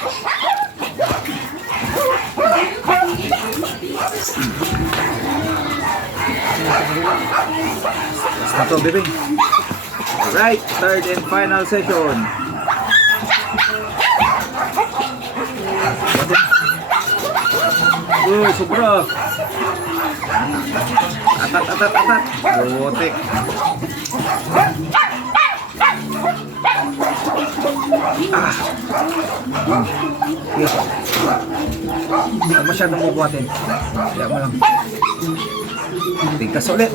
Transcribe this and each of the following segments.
Basta to, bebe. Alright, third and final session. Uy, sobra. Atat. Butik. Yes. Huwag masyadong bubuhatin. Kaya mo lang. Tingkas ulit.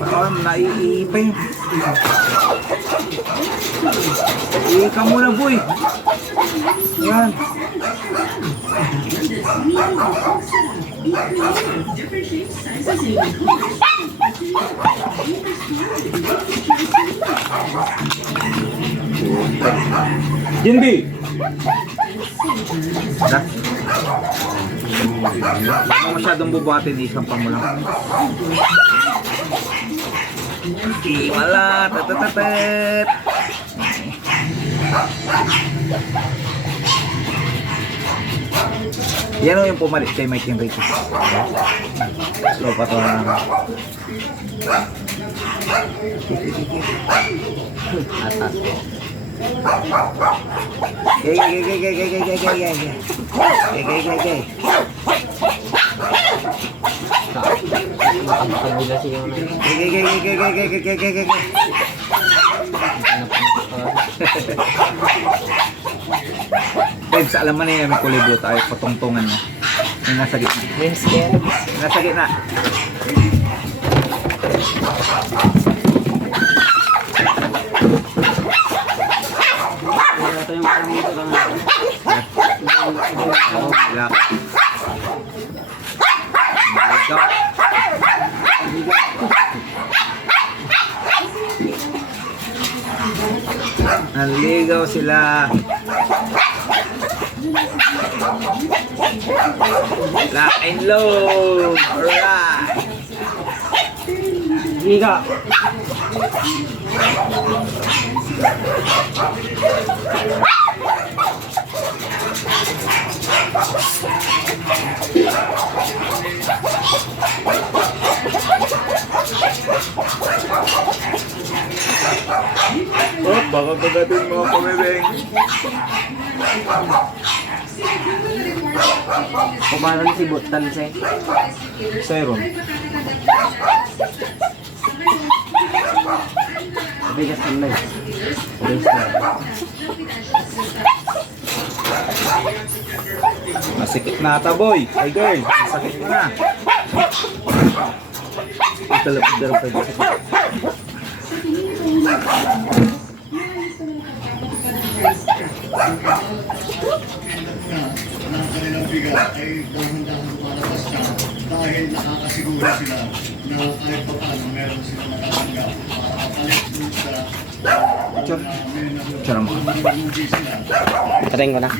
Parang naiipay. Ika muna, boy. Yan. Jinbi. Dah. Huwag masyadong bubuhatin, isang pa mo lang. Malat, tatatet. Yan o yung pumalit kay Mike Enriquez. Slow pa to na. Atas. Gay. Pebs, alam mo na yan, may kulibro tayo, patungtungan niya. Yung nasa gitna. Nasa gitna. Naligaw sila. Lock and load. Alright. Liga. Oh, baka kagatin mga pamibeng. Kumaran si Butan say. Sayron. Bigas ang light. Masikip na ata, boy. Ay girl, masakit mo na. Italap-dalap pa dito. Ang kanilang bigat ay dahan-dahan lumalabas siya dahil nakakasiguro sila na kahit pa paano meron silang nakatanggap para kapalit dun sa Charama. Try ko na.